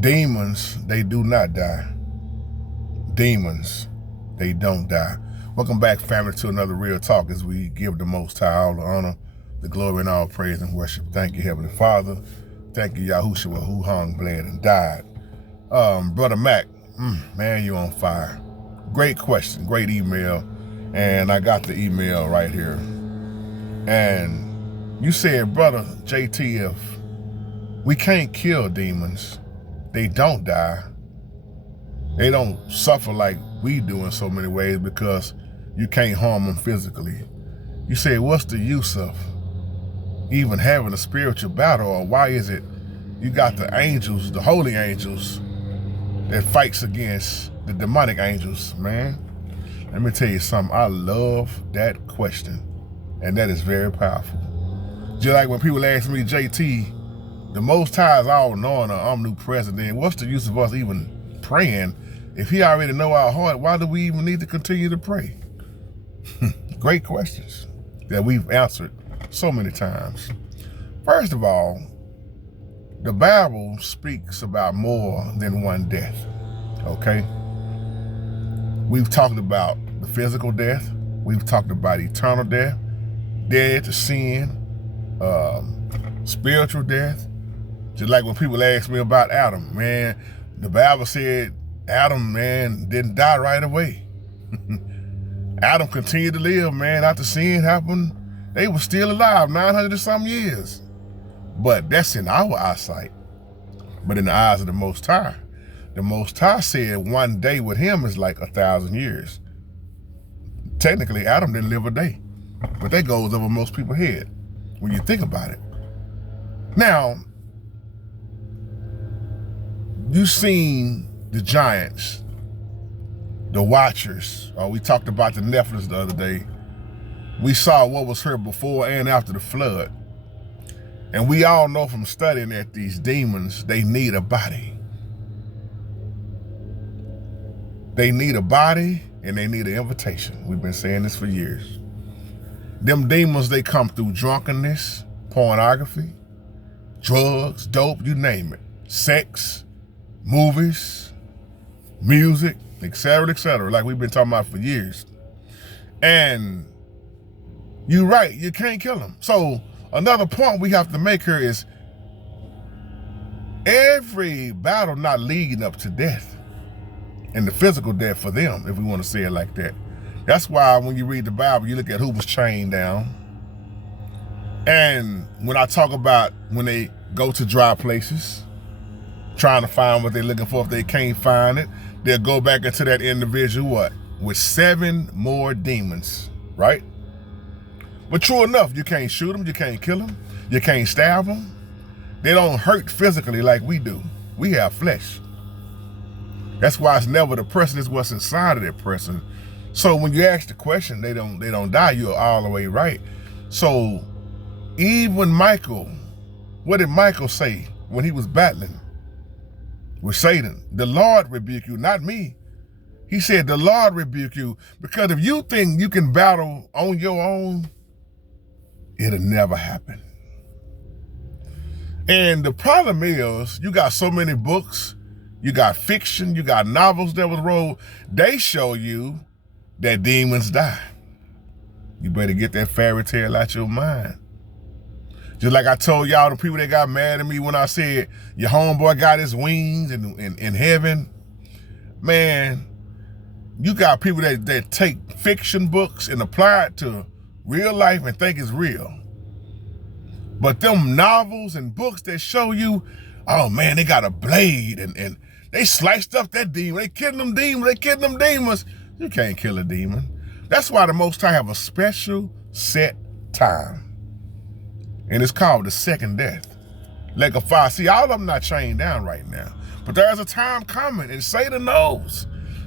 Demons, they do not die. Demons, they don't die. Welcome back, family, to another Real Talk as we give the Most High all the honor, the glory, and all praise and worship. Thank you, Heavenly Father. Thank you, Yahushua, who hung, bled, and died. Brother Mac, man, you on fire. Great question, great email. And I got the email right here. And you said, brother JT, if we can't kill demons, they don't die. They don't suffer like we do in so many ways because you can't harm them physically. You say, what's the use of even having a spiritual battle? Or why is it you got the angels, the holy angels, that fights against the demonic angels, man? Let me tell you something. I love that question. And that is very powerful. Just like when people ask me, JT, the Most High is all-knowing or omnipresent, then what's the use of us even praying? If he already know our heart, why do we even need to continue to pray? Great questions that we've answered so many times. First of all, the Bible speaks about more than one death, okay? We've talked about the physical death. We've talked about eternal death, dead to sin, spiritual death. Just like when people ask me about Adam, man, the Bible said Adam, man, didn't die right away. Adam continued to live, man. After sin happened, they were still alive 900 and some years. But that's in our eyesight. But in the eyes of the Most High said one day with him is like 1,000 years. Technically, Adam didn't live a day. But that goes over most people's head when you think about it. Now, you've seen the giants, the watchers. We talked about the Nephilim the other day. We saw what was here before and after the flood. And we all know from studying that these demons, they need a body. They need a body and they need an invitation. We've been saying this for years. Them demons, they come through drunkenness, pornography, drugs, dope, you name it. Sex, movies, music, etc., like we've been talking about for years. And you're right, you can't kill them. So another point we have to make here is every battle not leading up to death and the physical death for them, if we want to say it like that. That's why when you read the Bible, you look at who was chained down. And when I talk about when they go to dry places, trying to find what they're looking for, if they can't find it, they'll go back into that individual, with 7 more demons, right? But true enough, you can't shoot them, you can't kill them, you can't stab them. They don't hurt physically like we do. We have flesh. That's why it's never the person, it's what's inside of that person. So when you ask the question, they don't die, you're all the way right. So even Michael, what did Michael say when he was battling with Satan? The Lord rebuke you, not me. He said, the Lord rebuke you, because if you think you can battle on your own, it'll never happen. And the problem is, you got so many books, you got fiction, you got novels that was wrote, they show you that demons die. You better get that fairy tale out your mind. Just like I told y'all, the people that got mad at me when I said, your homeboy got his wings in heaven. Man, you got people that take fiction books and apply it to real life and think it's real. But them novels and books that show you, oh man, they got a blade and they sliced up that demon. They killed them demons. You can't kill a demon. That's why the Most High have a special set time. And it's called the second death. Lake of fire. See, all of them not chained down right now. But there's a time coming, and Satan knows.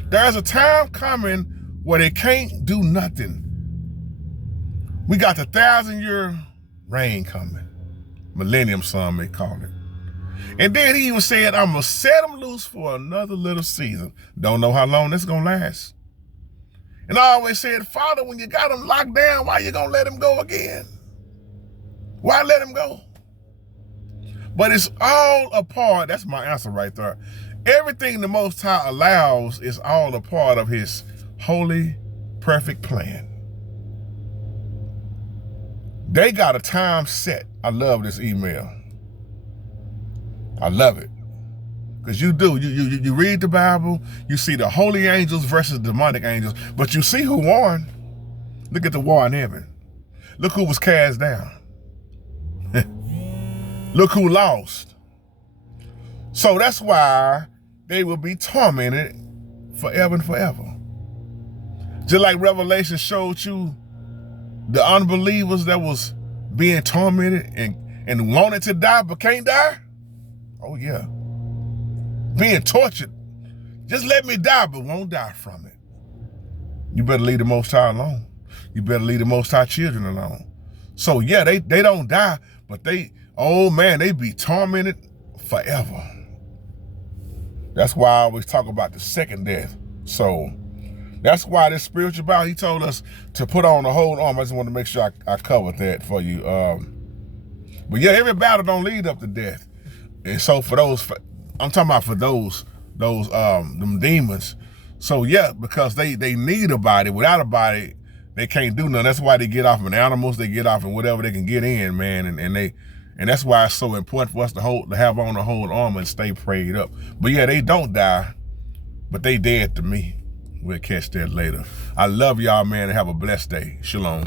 There's a time coming where they can't do nothing. We got the 1,000-year reign coming. Millennium, some may call it. And then he even said, I'm going to set them loose for another little season. Don't know how long this is going to last. And I always said, Father, when you got them locked down, why you going to let them go again? Why let them go? But it's all a part, that's my answer right there. Everything the Most High allows is all a part of his holy, perfect plan. They got a time set. I love this email. I love it. Because you do. You read the Bible, you see the holy angels versus demonic angels, but you see who won. Look at the war in heaven. Look who was cast down. Look who lost. So that's why they will be tormented forever and forever. Just like Revelation showed you the unbelievers that was being tormented and wanted to die but can't die. Oh yeah. Being tortured. Just let me die but won't die from it. You better leave the Most High alone. You better leave the Most High children alone. So yeah, they don't die, but they be tormented forever. That's why I always talk about the second death. So that's why this spiritual battle, he told us to put on the whole armor. I just want to make sure I covered that for you. But yeah, every battle don't lead up to death. And so for those, I'm talking about for those them demons. So yeah, because they need a body. Without a body, they can't do nothing. That's why they get off in animals. They get off in whatever they can get in, man. And that's why it's so important for us to have on the whole armor and stay prayed up. But yeah, they don't die, but they dead to me. We'll catch that later. I love y'all, man, and have a blessed day. Shalom.